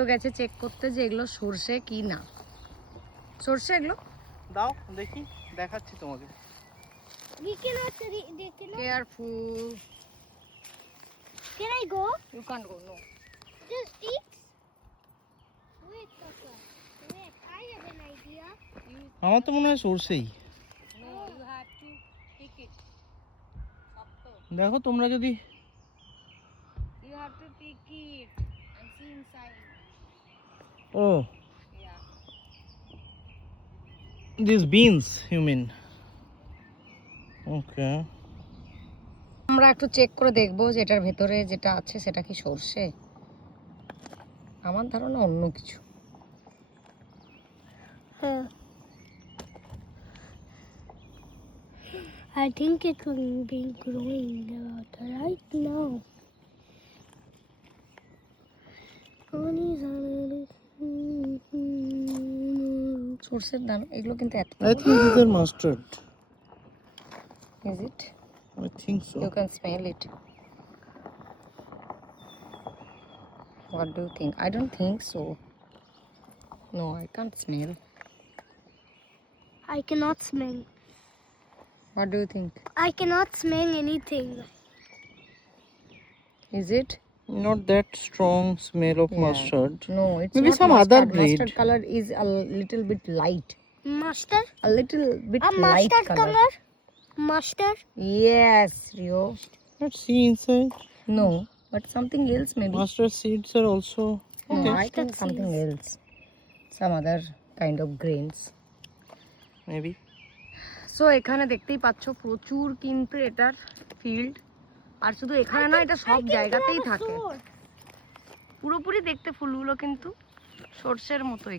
তো গেছে চেক করতে যে এগুলো সরষে কি না। সরষে এগুলো দাও দেখি, দেখাচ্ছি তোমাকে। Careful. Can I go? You can't go, no. Just sticks? Wait, Papa. Wait, I have an idea. আমার তো মনে হয় সরষেই। No, you have to pick it. দেখো তোমরা যদি You have to pick it and see inside. ও Yeah. This beans you mean. Okay, আমরা একটু চেক করে দেখবো যে এটার ভেতরে যেটা আছে সেটা কি সরষে। আমার ধারণা অন্য কিছু। I think it will be growing right now. সরষের দানা এগুলো কিন্তু এত I think this are mustard. is it? I think so. You can smell it. What do you think? I don't think so. No, I can't smell. I cannot smell. What do you think? I cannot smell anything. Is it? Not that strong smell of Yeah. mustard. No, it's Maybe not some mustard. other breed. Mustard color is a little bit light. Mustard? A little bit A light mustard color. color? Mustard? Yes, Rio. Let's see inside. No, but something else maybe. Mustard seeds are also No, okay. I think something else. Some other kind of grains. Maybe. So এখানে দেখতেই পাচ্ছ প্রচুর কিন্তু এটার field. আর শুধু এখানে না, এটা সব জায়গাতেই থাকে। পুরোপুরি দেখতে ফুলগুলো কিন্তু সর্ষের মতোই।